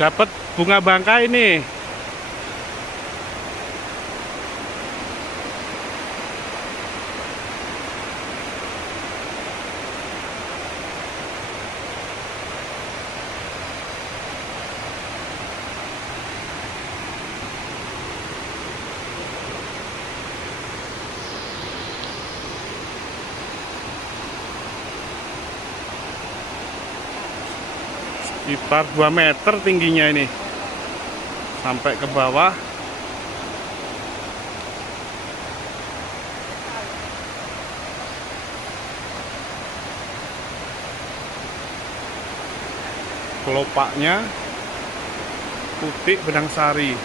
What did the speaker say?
Dapat bunga bangkai ini. Sekitar 2 meter tingginya ini, sampai ke bawah. Kelopaknya putih benang sari.